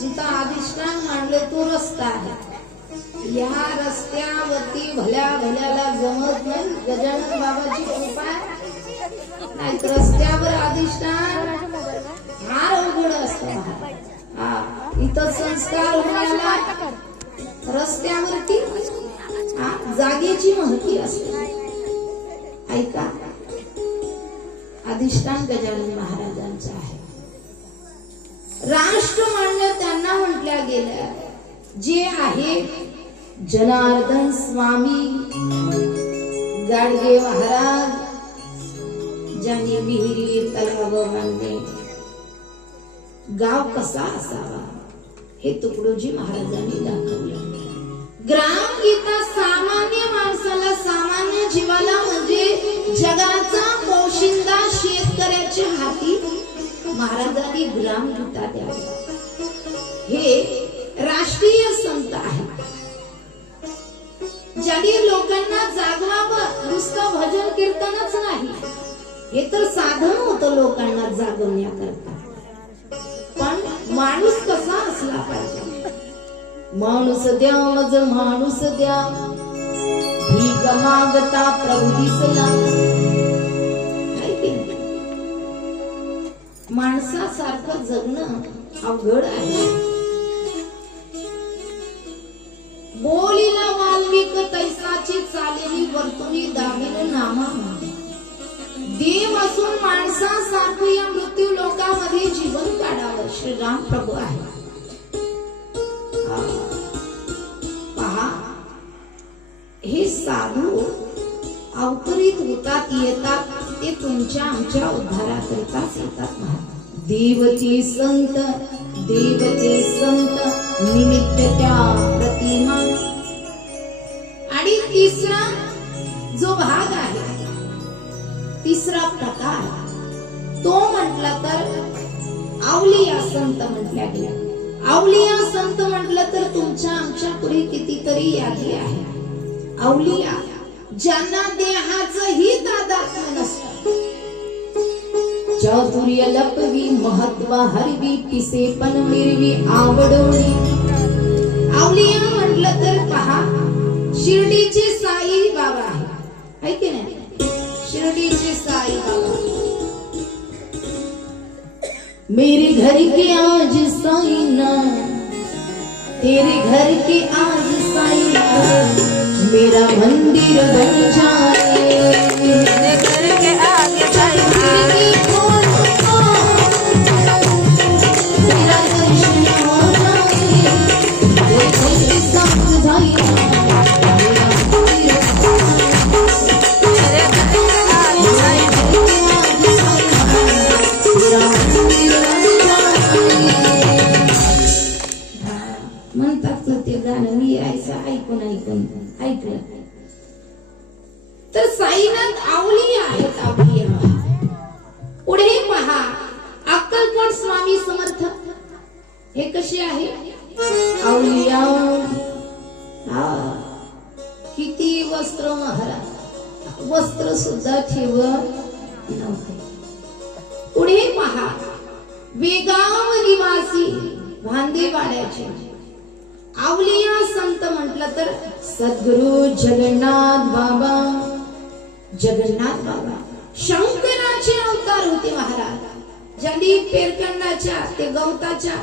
जिथं अधिष्ठान मांडले तो रस्ता आहे. या रस्त्यावरती भल्या भल्याला जमत नाही. गजानन बाबाची कृपा नाही रस्त्यावर अधिष्ठान फार अवघड असत. हा इथं संस्कार होण्याला रस्त्यावरती जागेची महती असते. ऐका. अधिष्ठान गजानन महाराजांचं आहे. राष्ट्र मांडण्यात त्यांना म्हटल्या गेल्या जे आहे जनार्दन स्वामी. गाडगे महाराज ज्यांनी विहिरी तलाव बांधले. गाव कसा असावा हे तुकडोजी महाराजांनी दाखवलं. ग्रामगीता सामान्य माणसाला सामान्य जीवाला म्हणजे जगाचा पोशिंदा शेतकऱ्याच्या हाती महाराजांनी ग्रामगीता द्यावी. हे राष्ट्रीय संत आहे. ज्यांनी लोकांना जागवावं नुसतं भजन कीर्तनच नाही. हे तर साधन होतं लोकांना जागवण्याकरता पण माणूस कसा असला पाहिजे? माणूस द्या मज माणूस द्या. भीक मागता प्रभू दिसला. की माणसासारखं जगणं अवघड आहे. बोलीला वाल्मिक तैसाची चालेली वर्तुनी दाविन नामा देव असून माणसासारखं या मृत्यू लोकामध्ये जीवन काढावं. श्रीराम प्रभू आहे. पहा हे साधू अवतरित होतात येतात ते तुमच्या आमच्या उद्धाराकरिताच येतात देवचे संत देवचे संत निमित्त त्या प्रतिमा. आणि तिसरा जो भाग आहे तिसरा प्रकार तो म्हटला तर आवलिया संत म्हटल्या गेल्या. आवलिया संत म्हटलं तर तुमच्या आमच्या पुढे कितीतरी यादी आहे. आवलिया ज्यांना देहाचं ही तादात्म्य नसतं चातुर्य लपवी महत्व हरवी पिसे पण मिरवी आवडवली आवलिया म्हटलं तर पहा शिर्डीचे साई बाबा आहे है की नाही? शिर्डीचे साई बाबा. मेरे घर के आज साई ना। तेरे घर के आज साई ना। मेरा मंदिर बन जाए। घर के आगे साई भांदेवाड्याचे आवलिया संत म्हटलं तर सद्गुरु जगन्नाथ बाबा. जगन्नाथ बाबा. शंकराचे अवतार होते महाराज. जगदीप पेरकंडाच्या ते गवताच्या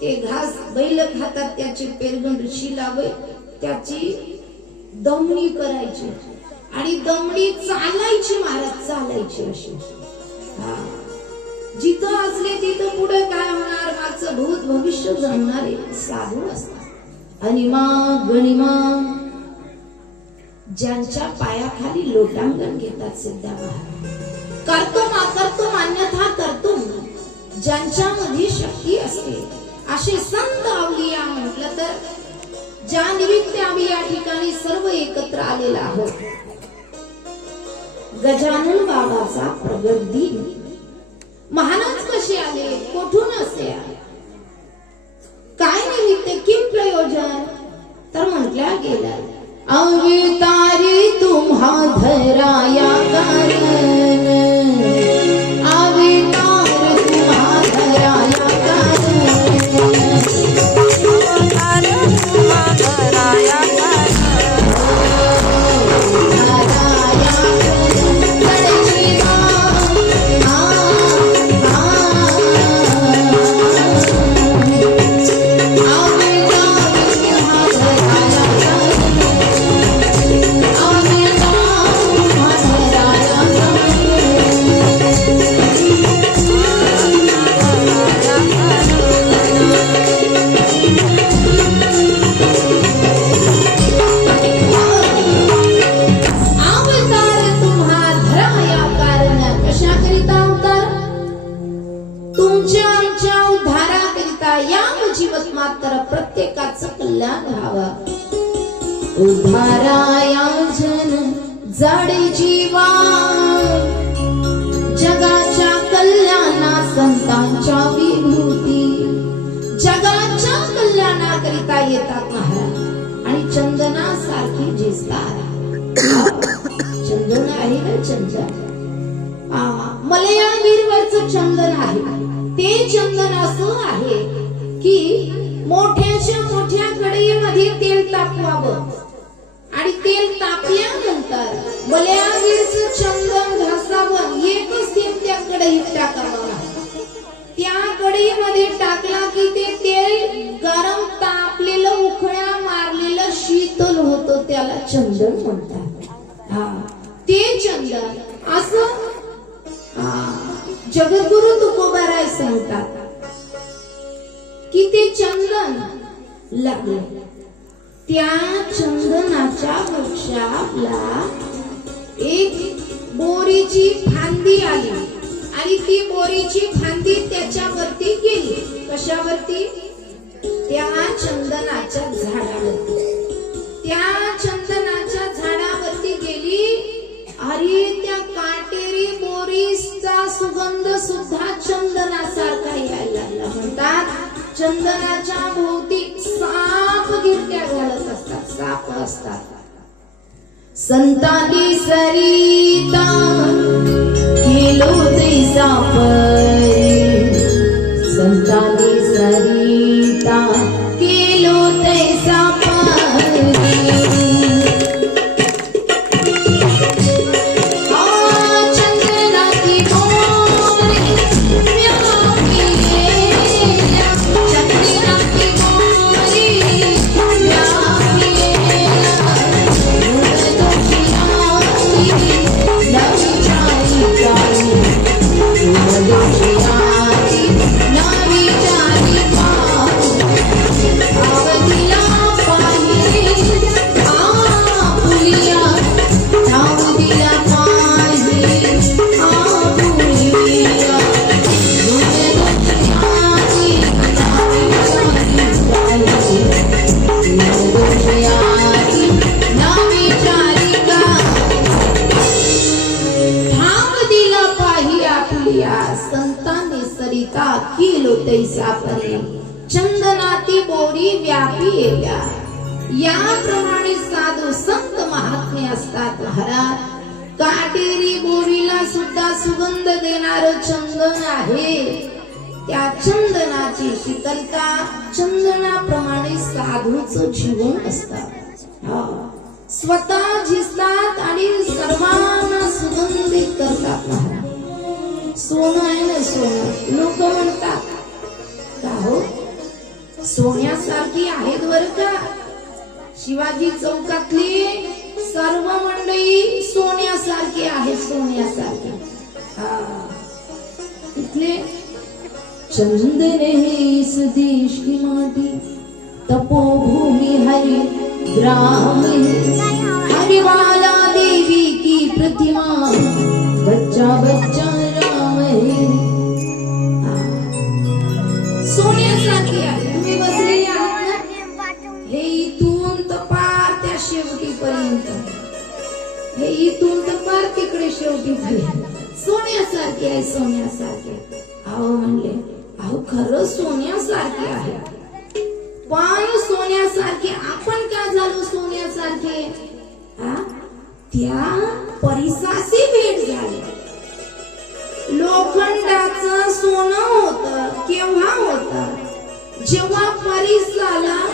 ते घास बैल खातात त्याचे ऋषी लावे त्याची दमणी करायची. आणि दमणी चालायची महाराज चालायची अशी. हा. जिथं असले तिथं पुढे काय होणार? मागचं भूत भविष्य जाणणारे साधू असतात. अनिमा गणिमा ज्यांच्या पायाखाली लोटांगण घेतात सिद्धा करतो मा करतो मान्यथा करतो ज्यांच्यामध्ये शक्ती असते. असे संत अवलिया म्हटलं तर ज्या निमित्त आम्ही या ठिकाणी सर्व एकत्र आलेला आहोत गजानन बाबाचा प्रगत दिन महानच कसे आले? कोठून असे? आले काय निमित्त किम प्रयोजन? तर म्हटल्या गेल्या अवतारी तुम्हा धरा जीवत मात्र प्रत्येकाचं कल्याण व्हावा. उभाराया जन जाडे जीवा. जगाच्या कल्याणा संतांच्या विभूती. जगाच्या कल्याणाकरिता येतात महाराज. आणि चंदना सारखी झिजतात चंदन आहे ना चंदन? मलया वीरवरच चंदन आहे. ते चंदन असं आहे की मोठ्याच्या मोठ्या कढईमध्ये तेल तापवावं. आणि तेल तापल्यानंतर बल्यागीरच चंदन घासावं एकच तेल त्या कढईत टाकावं. त्या कढईमध्ये टाकला की ते तेल गरम तापलेलं उखळ्या मारलेलं शीतल होतं त्याला चंदन म्हणतात. चंदन लागले. त्या चंदनाच्या वृक्षाला एक बोरीची फांदी आली आणि ती बोरीची फांदी त्याच्यावरती गेली. कशावरती? त्या चंदनाच्या झाडावरती. त्या चंदनाच्या झाडावरती गेली. अरे त्या काटेरी बोरीचा सुगंध सुद्धा चंदनासारखा यायला लागला. म्हणतात चंदनाच्या भोवती साप गिरट्या घालत असतात साप असतात संतांनी सरिता केलो ते साप. संतांनी सरिता व्यापी याप्रमाणे साधू संत महात्मे असतात महाराज. काटेरी बोरीला सुद्धा सुगंध देणार चंदन आहे. त्या चंदनाची शीतलता चंदनाप्रमाणे साधूच जीवन असतात स्वतः झिजतात आणि सर्वांना सुगंधित करतात सोनं आहे ना सोनं? लोक म्हणतात सोन्यासारखी आहेत बर का? शिवाजी चौकातली सर्व मंडळी सोन्यासारखी आहेत सोन्यासारखी. इथले चंदन है इस देश की माटी तपोभूमि हरि ग्राम हरिवाला देवी की प्रतिमा सोन्यासारखे आहे. पण सोन्यासारखे आपण का झालो सोन्यासारखे? त्या परिसाशी भेट झाली. लोखंडाचं सोनं होत केव्हा होत? जेव्हा परिसाला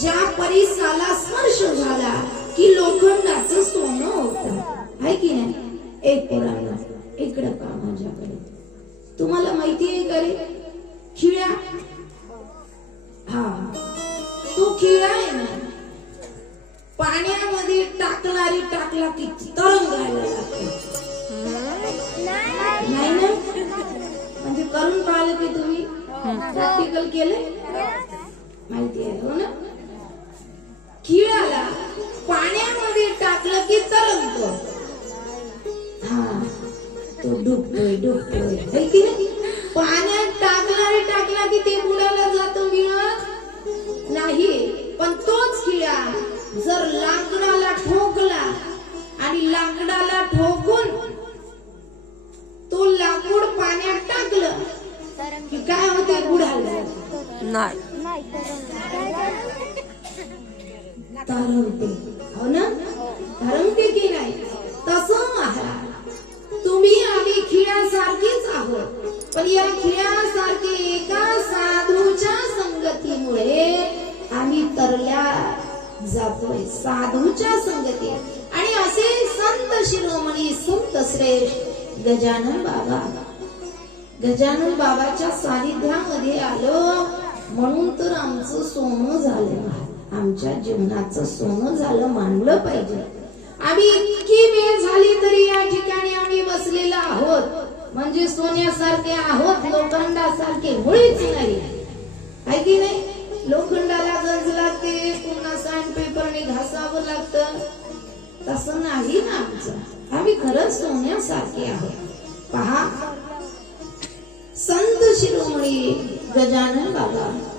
ज्या परिसाला स्पर्श झाला की लोखंडाचं सोनं होत. आहे की नाही? एक पोरांना इकडं पहा माझ्याकडे. तुम्हाला माहिती आहे का रे? खिळा हा तू खिळा आहे ना? पाण्यामध्ये टाकणारी टाकला की तरंगायला लागतो. नाही ना? म्हणजे करून पाहिलं की तुम्ही प्रॅक्टिकल केले माहिती आहे हो ना? खिळाला पाण्यामध्ये टाकलं की तरंगतो. हा. तो डुबतोय डुबतोय. नाही. तारवते हो ना? तारवते की नाही? तसं महाराज तुम्ही आम्ही खिळ्यासारखीच आहोत. पण या खिळ्यासारखे एका साधूच्या संगतीमुळे आम्ही तरल्या जातोय. साधूच्या संगती. आणि असे संत शिरोमणी संत श्रेष्ठ गजानन बाबा. गजानन बाबाच्या सानिध्यामध्ये आलं. म्हणून तर आमचं सोनं झालं आमच्या जीवनाचं सोनं झालं मानलं पाहिजे. आम्ही इतकी वेळ झाली तरी या ठिकाणी आम्ही बसलेलो आहोत. म्हणजे सोन्यासारखे आहोत लोखंडासारखे मुळीच नाही. आहे की नाही? लोखंडाला गंज लागते पुन्हा सँड पेपरने घासावं लागतं. तसं नाही ना आमचं. आम्ही खरंच सोन्यासारखे आहोत. पहा. संत शिरोमणी गजानन बाबा।